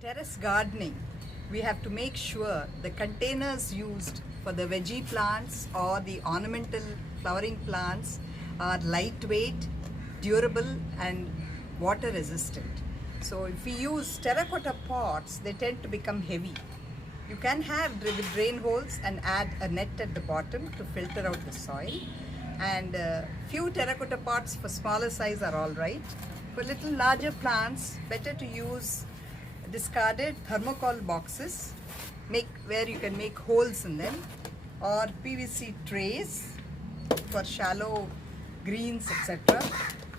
Terrace gardening, we have to make sure the containers used for the veggie plants or the ornamental flowering plants are lightweight, durable and water resistant. So if we use terracotta pots, they tend to become heavy. You can have with drain holes and add a net at the bottom to filter out the soil. And few terracotta pots for smaller size are all right. For little larger plants, better to use discarded thermocol boxes where you can make holes in them, or PVC trays for shallow greens, etc.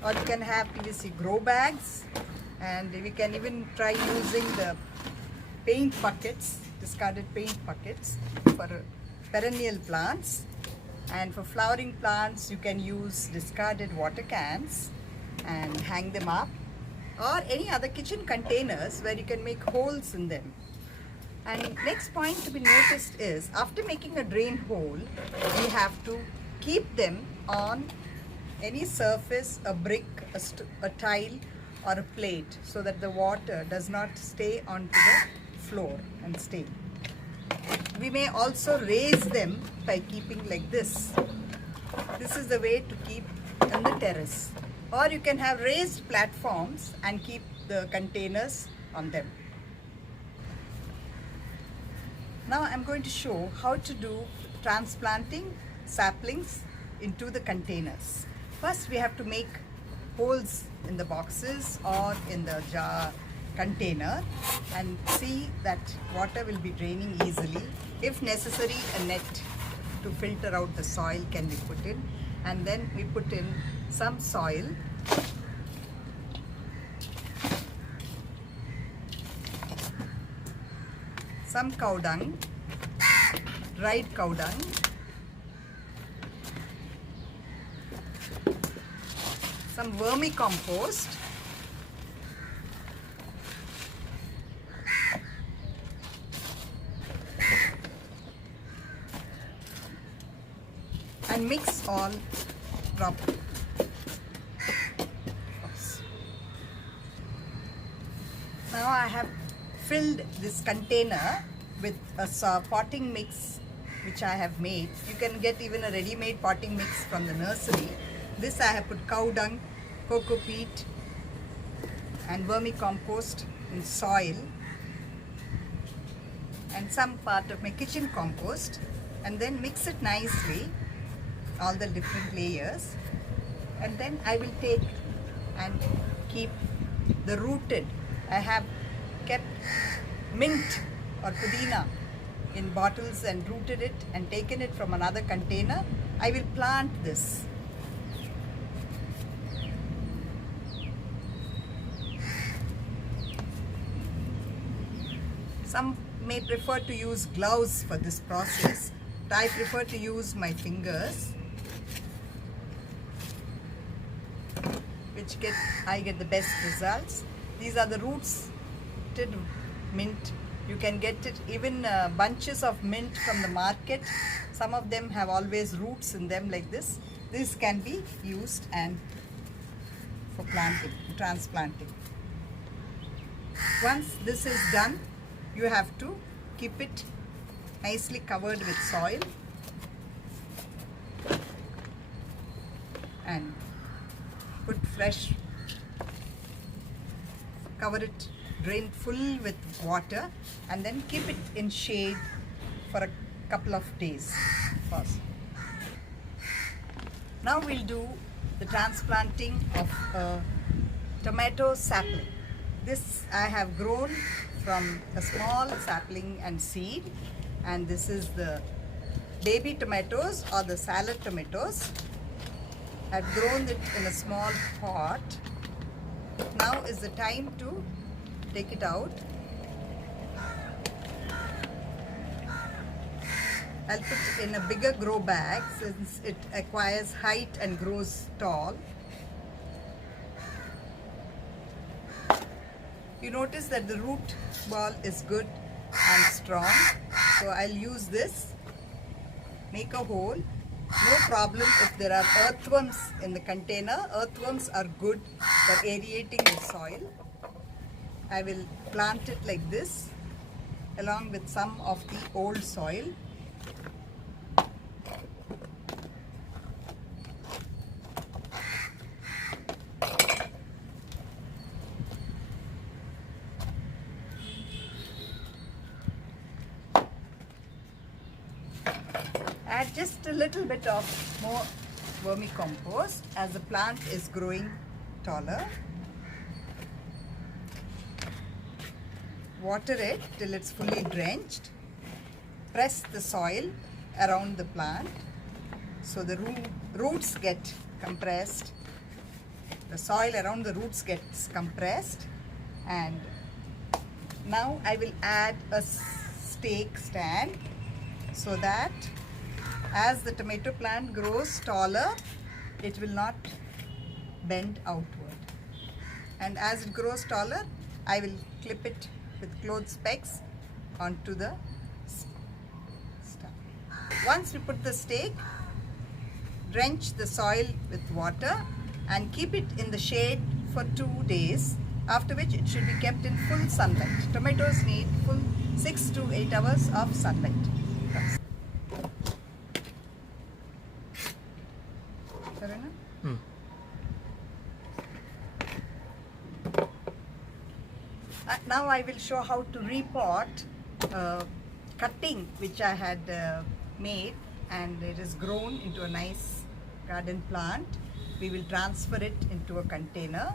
Or you can have PVC grow bags, and we can even try using the paint buckets, discarded paint buckets for perennial plants. And for flowering plants, you can use discarded water cans and hang them up, or any other kitchen containers where you can make holes in them. And next point to be noticed is, after making a drain hole, we have to keep them on any surface, a brick, a tile or a plate, so that the water does not stay onto the floor and stay. We may also raise them by keeping like this. This is the way to keep on the terrace. Or you can have raised platforms and keep the containers on them. Now I'm going to show how to do transplanting saplings into the containers. First we have to make holes in the boxes or in the jar container and see that water will be draining easily. If necessary, a net to filter out the soil can be put in, and then we put in some soil, some cow dung, dried cow dung, some vermicompost, and mix all properly. Now I have filled this container with a potting mix which I have made. You can get even a ready-made potting mix from the nursery. This I have put cow dung, coco peat and vermicompost in soil, and some part of my kitchen compost, and then mix it nicely, all the different layers, and then I will take and keep the rooted. I have kept mint or pudina in bottles and rooted it and taken it from another container. I will plant this. Some may prefer to use gloves for this process, but I prefer to use my fingers, which I get the best results. These are the rooted mint. You can get it even bunches of mint from the market. Some of them have always roots in them like this. This can be used and for planting, transplanting. Once this is done, you have to keep it nicely covered with soil and put fresh, cover it, drain full with water, and then keep it in shade for a couple of days first. Now we'll do the transplanting of a tomato sapling. This I have grown from a small sapling and seed, and this is the baby tomatoes or the salad tomatoes. I've grown it in a small pot. Now is the time to take it out. I'll put it in a bigger grow bag since it acquires height and grows tall. You notice that the root ball is good and strong, so I'll use this, make a hole. No problem if there are earthworms in the container. Earthworms are good for aerating the soil. I will plant it like this along with some of the old soil. Add just a little bit of more vermicompost as the plant is growing taller. Water it till it's fully drenched. Press the soil around the plant so the roots get compressed. The soil around the roots gets compressed, and now I will add a stake stand so that as the tomato plant grows taller, it will not bend outward. And as it grows taller, I will clip it with cloth spikes onto the stem. Once we put the stake, drench the soil with water and keep it in the shade for 2 days, after which it should be kept in full sunlight. Tomatoes need full 6 to 8 hours of sunlight. Now I will show how to repot cutting which I had made, and it has grown into a nice garden plant. We will transfer it into a container,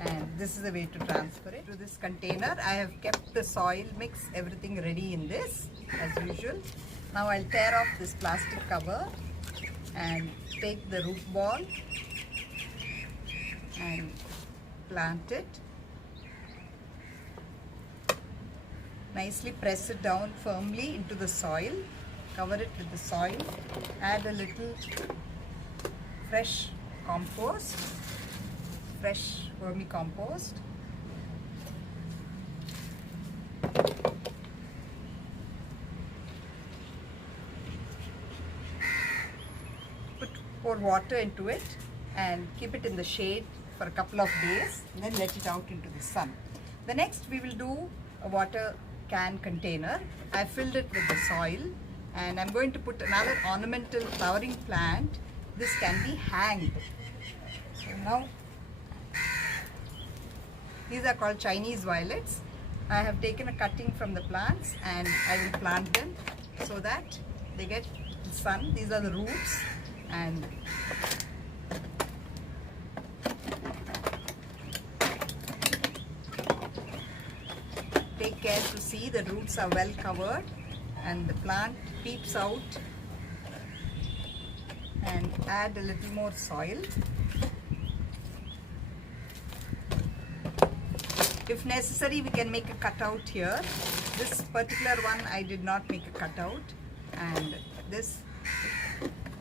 and this is the way to transfer it to this container. I have kept the soil mix, everything ready in this as usual. Now I'll tear off this plastic cover and take the root ball and plant it. Nicely press it down firmly into the soil, cover it with the soil, add a little fresh compost, fresh vermicompost. Pour water into it and keep it in the shade for a couple of days, and then let it out into the sun. The next we will do a water can container. I filled it with the soil, and I'm going to put another ornamental flowering plant. This can be hanged. So now these are called Chinese violets. I have taken a cutting from the plants and I will plant them so that they get the sun. These are the roots, and take care to see the roots are well covered and the plant peeps out, and add a little more soil. If necessary, we can make a cutout here. This particular one I did not make a cutout, and this,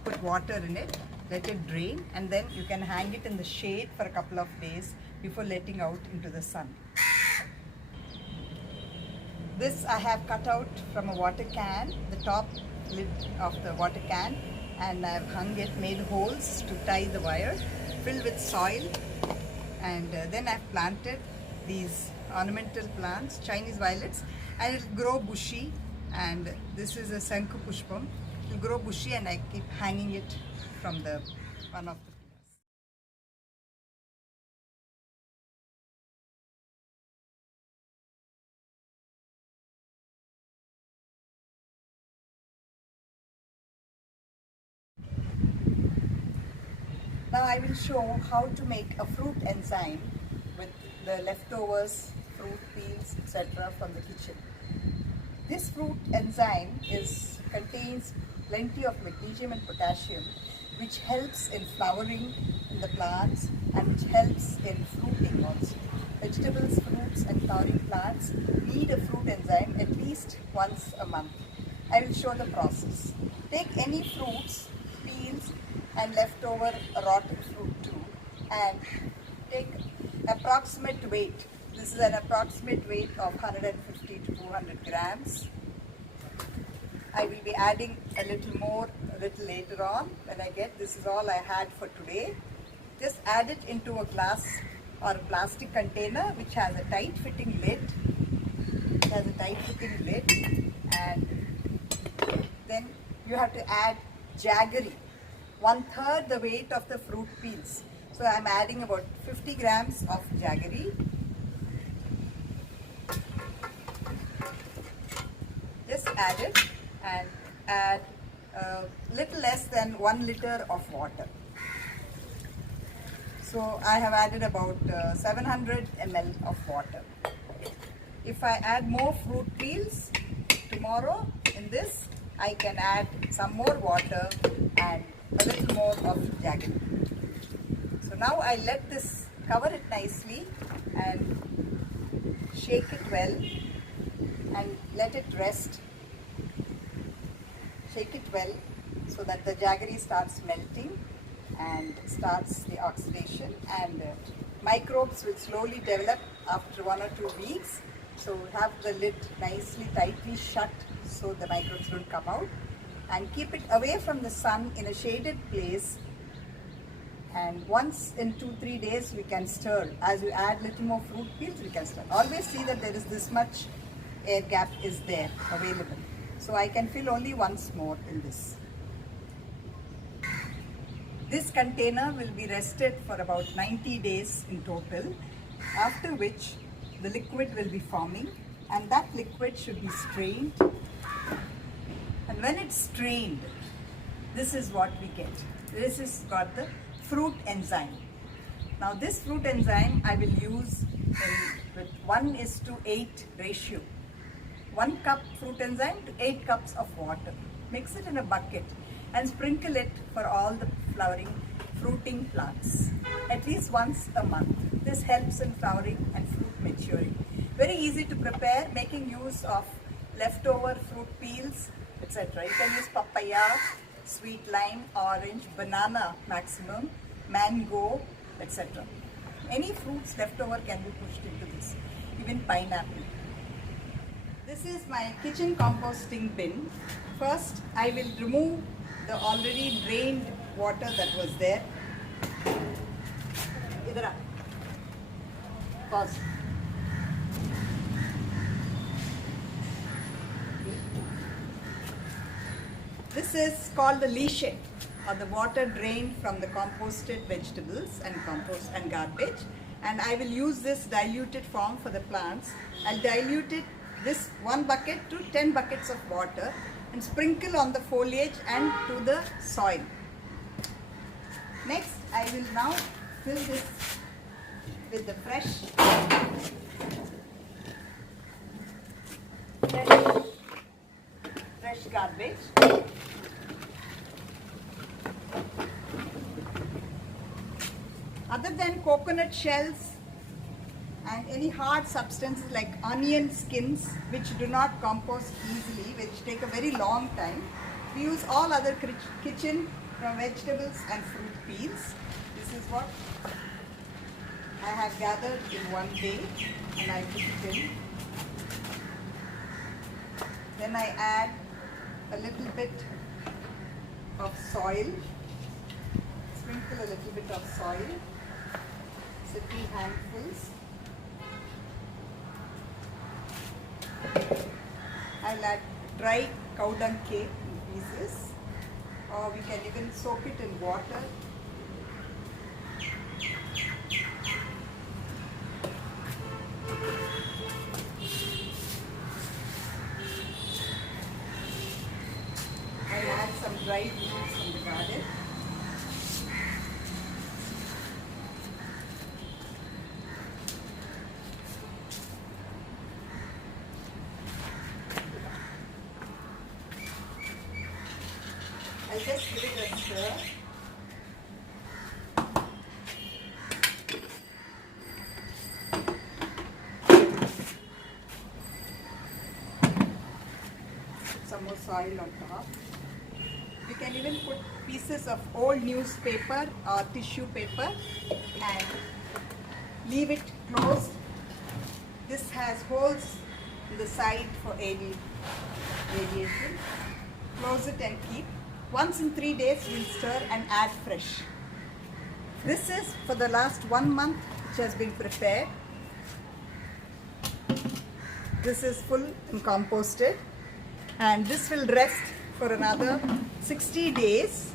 put water in it, let it drain, and then you can hang it in the shade for a couple of days before letting out into the sun. This I have cut out from a water can, the top lid of the water can, and I have hung it, made holes to tie the wire, filled with soil, and then I have planted these ornamental plants, Chinese violets, and it will grow bushy. And this is a Sanku Pushpam. It will grow bushy, and I keep hanging it from the one of the pillars. Now I will show how to make a fruit enzyme with the leftovers, fruit peels, etc. from the kitchen. This fruit enzyme contains plenty of magnesium and potassium, which helps in flowering in the plants and which helps in fruiting also. Vegetables, fruits and flowering plants need a fruit enzyme at least once a month. I will show the process. Take any fruits, peels and leftover rotten fruit too, and take approximate weight. This is an approximate weight of 150 to 200 grams. I will be adding a little more a little later on when I get. This is all I had for today. Just add it into a glass or a plastic container which has a tight fitting lid. And then you have to add jaggery, 1/3 the weight of the fruit peels. So I am adding about 50 grams of jaggery. Just add it and add a little less than 1 liter of water. So I have added about 700 ml of water. If I add more fruit peels tomorrow in this, I can add some more water and a little more of jaggery. So now I let this cover it nicely and shake it well and let it rest. Shake it well so that the jaggery starts melting and starts the oxidation, and microbes will slowly develop after 1 or 2 weeks. So have the lid nicely tightly shut so the microbes don't come out, and keep it away from the sun in a shaded place. And once in 2-3 days we can stir. As you add little more fruit peels, we can stir. Always see that there is this much air gap is there available. So I can fill only once more in this. This container will be rested for about 90 days in total, after which the liquid will be forming, and that liquid should be strained. And when it's strained, this is what we get. This has got the fruit enzyme. Now this fruit enzyme I will use with 1:8 ratio. 1 cup fruit enzyme to 8 cups of water. Mix it in a bucket and sprinkle it for all the fruiting plants at least once a month. This helps in flowering and fruit maturing. Very easy to prepare, making use of leftover fruit peels, etc. You can use papaya, sweet lime, orange, banana maximum, mango, etc. Any fruits leftover can be pushed into this, even pineapple. This is my kitchen composting bin. First, I will remove the already drained water that was there. Idhar aa. Pause. This is called the leach, or the water drained from the composted vegetables and compost and garbage. And I will use this diluted form for the plants. I'll dilute it, this 1 bucket to 10 buckets of water, and sprinkle on the foliage and to the soil. Next, I will now fill this with the fresh garbage. Other than coconut shells and any hard substances like onion skins, which do not compost easily, which take a very long time, we use all other kitchen from vegetables and fruit peels. This is what I have gathered in one day, and I put it in. Then I add a little bit of soil, sprinkle a little bit of soil, so 2 handfuls. I'll add dry cow dung cake in pieces, or we can even soak it in water. I'll add some dried leaves from the garden. I'll just give it a stir. Put some more soil on top. You can even put pieces of old newspaper or tissue paper and leave it closed. This has holes in the side for radiation. Close it and keep. Once in 3 days, we'll stir and add fresh. This is for the last 1 month which has been prepared. This is full and composted, and this will rest for another 60 days,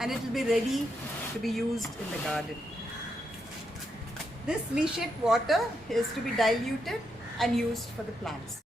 and it will be ready to be used in the garden. This leachate water is to be diluted and used for the plants.